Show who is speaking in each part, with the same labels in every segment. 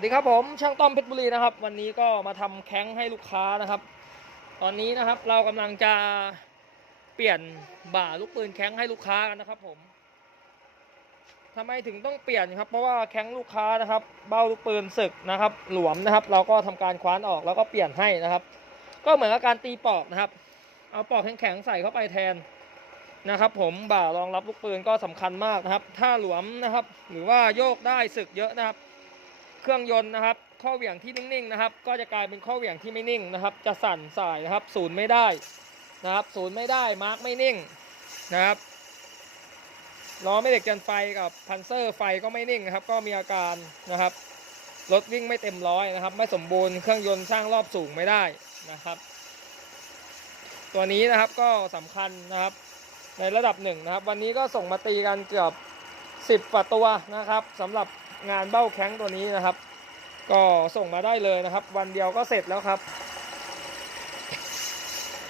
Speaker 1: วัสดีครับผมช่างต้อมเพชรบุรีนะครับ วันนี้ก็มาทำแข้งให้ลูกค้านะครับ ตอนนี้นะครับเรากำลังจะเปลี่ยนบ่าลูกปืนแข้งให้ลูกค้ากันนะครับ ผมทำไมถึงต้องเปลี่ยนครับ เพราะว่าแข้งลูกค้านะครับ เบ้าลูกปืนสึกนะครับ หลวมนะครับ เราก็ทำการคว้านออกแล้วก็เปลี่ยนให้นะครับ ก็เหมือนกับการตีปอกนะครับ เอาปอกแข็งๆใส่เข้าไปแทนนะครับ ผมบ่ารองรับลูกปืนก็สำคัญมากนะครับ ถ้าหลวมนะครับ หรือว่าโยกได้สึกเยอะนะครับ เครื่องยนต์นะครับ ข้อเหวี่ยงที่นิ่งๆนะครับ ก็จะกลายเป็นข้อเหวี่ยงที่ไม่นิ่งนะครับ จะสั่นสายนะครับศูนย์ไม่ได้นะครับศูนย์ไม่ได้มาร์กไม่นิ่งนะครับล้อไม่เหล็กกันไฟกับพันเซอร์ไฟก็ไม่นิ่งนะครับ ก็มีอาการนะครับรถวิ่งไม่เต็มร้อยนะครับ ไม่สมบูรณ์เครื่องยนต์สร้างรอบสูงไม่ได้นะครับ ตัวนี้นะครับก็สำคัญนะครับ ในระดับหนึ่งนะครับ วันนี้ก็ส่งมาตีกันเกือบ 10กว่าตัวนะครับสำหรับ งานเบ้าแข้งตัวนี้นะครับ ก็ส่งมาได้เลยนะครับ วันเดียวก็เสร็จแล้วครับ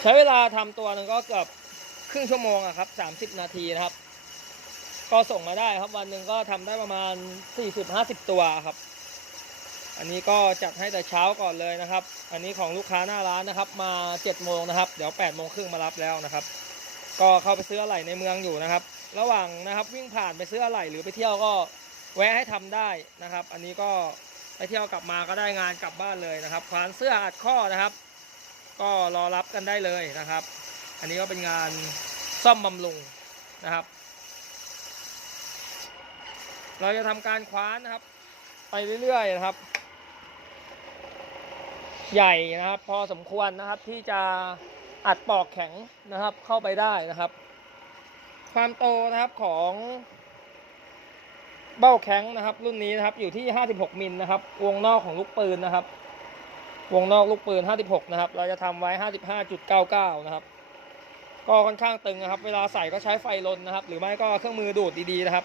Speaker 1: ใช้เวลาทำตัวนึงก็เกือบครึ่งชั่วโมงอะครับ 30 นาทีนะครับ ก็ส่งมาได้ครับ วันหนึ่งก็ทำได้ประมาณ 40-50 ตัวครับ อันนี้ก็จัดให้แต่เช้าก่อนเลยนะครับ อันนี้ของลูกค้าหน้าร้านนะครับ มา7โมงนะครับ เดี๋ยว8โมงครึ่งมารับแล้วนะครับ ก็เข้าไปซื้ออะไหล่ในเมืองอยู่นะครับ ระหว่างนะครับวิ่งผ่านไปซื้ออะไหล่หรือไปเที่ยวก็ แวะให้ทำได้นะครับ อันนี้ก็ไปเที่ยวกลับมาก็ได้งานกลับบ้านเลยนะครับขวานเสื้ออัดข้อนะครับ ก็รอรับกันได้เลยนะครับ อันนี้ก็เป็นงานซ่อมบำรุงนะครับ เราจะทำการคว้านนะครับ ไปเรื่อยๆนะครับ ใหญ่นะครับ พอสมควรนะครับที่จะอัดปอกแข็งนะครับเข้าไปได้นะครับ ความโตนะครับของ เบ้าแข้งนะครับ รุ่นนี้นะครับอยู่ที่ 56มิลนะครับ วงนอกของลูกปืนนะครับ วงนอกลูกปืน 56 นะครับ เราจะทำไว้ 55.99 นะครับ ก็ค่อนข้างตึงนะครับ เวลาใส่ก็ใช้ไฟลนนะครับ หรือไม่ก็เครื่องมือดูดดีๆนะครับ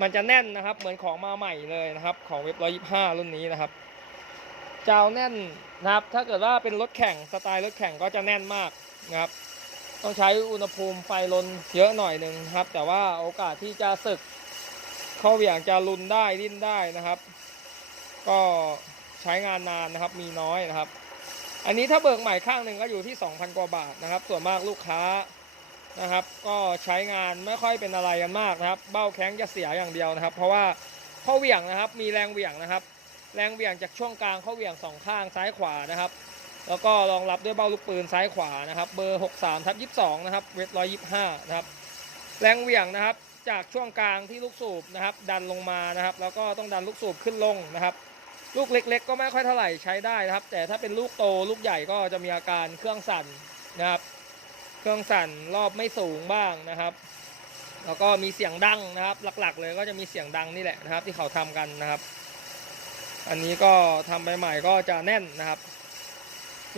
Speaker 1: มันจะแน่นนะครับ เหมือนของมาใหม่เลยนะครับ ของเว็บ125 รุ่นนี้นะครับจาวแน่นนะครับ ถ้าเกิดว่าเป็นรถแข่งสไตล์รถแข่งก็จะแน่นมากนะครับ ต้องใช้อุณหภูมิไฟลนเยอะหน่อยหนึ่งครับ แต่ว่าโอกาสที่จะสึก เข้าเหวี่ยงจะรุนได้ดิ้นได้นะครับ ก็ใช้งานนานนะครับ มีน้อยนะครับ อันนี้ถ้าเบิกใหม่ข้างหนึ่งก็อยู่ที่ 2,000 กว่าบาทนะครับ ส่วนมากลูกค้านะครับ ก็ใช้งานไม่ค่อยเป็นอะไรกันมากนะครับ เบ้าแข้งจะเสียอย่างเดียวนะครับ เพราะว่าข้อเหวี่ยงนะครับ มีแรงเหวี่ยงนะครับ แรงเหวี่ยงจากช่วงกลางข้อเหวี่ยงสองข้างซ้ายขวานะครับ แล้วก็รองรับด้วยเบ้าลูกปืนซ้ายขวานะครับ เบอร์ 63ทับ22 นะครับ เวท125 นะครับ แรงเหวี่ยงนะครับ จากช่วงกลางที่ลูกสูบนะครับ ดันลงมานะครับ แล้วก็ต้องดันลูกสูบขึ้นลงนะครับ ลูกเล็ก ๆ ก็ไม่ค่อยเท่าไหร่ใช้ได้นะครับ แต่ถ้าเป็นลูกโตลูกใหญ่ก็จะมีอาการเครื่องสั่นนะครับ เครื่องสั่นรอบไม่สูงบ้างนะครับ แล้วก็มีเสียงดังนะครับ หลักๆ เลยก็จะมีเสียงดังนี่แหละนะครับ ที่เขาทำกันนะครับ อันนี้ก็ทำใหม่ๆก็จะแน่นนะครับ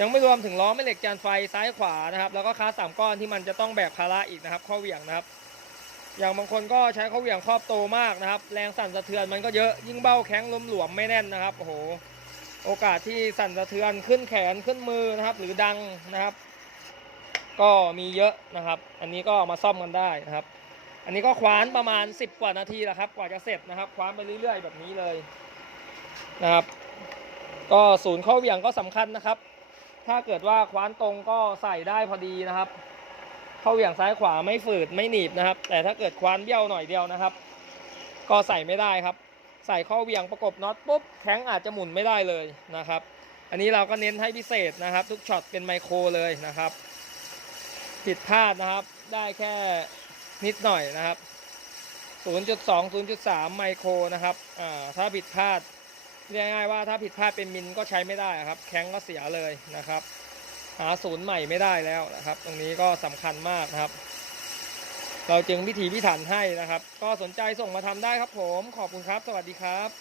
Speaker 1: ยังไม่รวมถึงล้อแม่เหล็กจานไฟซ้ายขวานะครับ แล้วก็คาสามก้อนที่มันจะต้องแบกภาระอีกนะครับ ข้อเหวี่ยงนะครับ อย่างบางคนก็ใช้เข้อเหวี่ยงครอบโตมากนะครับ แรงสั่นสะเทือนมันก็เยอะยิ่งเบ้าแข้งล้มหลวมไม่แน่นนะครับโอ้โหโอกาสที่สั่นสะเทือนขึ้นแขนขึ้นมือนะครับ หรือดังนะครับ ก็มีเยอะนะครับ อันนี้ก็เอามาซ่อมกันได้นะครับ อันนี้ก็คว้านประมาณ 10 กว่านาทีแหละครับ กว่าจะเสร็จนะครับ คว้านไปเรื่อยๆ แบบนี้เลยนะครับ ก็ศูนย์ข้อเหวี่ยงก็สำคัญนะครับ ถ้าเกิดว่าคว้านตรงก็ใส่ได้พอดีนะครับ เข้าเหวี่ยงซ้ายขวาไม่ฝืดไม่หนีบนะครับ แต่ถ้าเกิดคว้านเบี้ยวหน่อยเดียวนะครับ ก็ใส่ไม่ได้ครับ ใส่ข้อเหวี่ยงประกบน็อตปุ๊บแข้งอาจจะหมุนไม่ได้เลยนะครับ อันนี้เราก็เน้นให้พิเศษนะครับ ทุกช็อตเป็นไมโครเลยนะครับ ผิดพลาดนะครับ ได้แค่นิดหน่อยนะครับ 0.2 0.3 ไมโครนะครับอ่าถ้าผิดพลาดเรียกง่ายๆว่าถ้าผิดพลาดเป็นมิลก็ใช้ไม่ได้ครับ แข้งก็เสียเลยนะครับ หาศูนย์ใหม่ไม่ได้แล้วนะครับ ตรงนี้ก็สำคัญมากนะครับ เราจึงพิถีพิถันให้นะครับ ก็สนใจส่งมาทำได้ครับผม ขอบคุณครับ สวัสดีครับ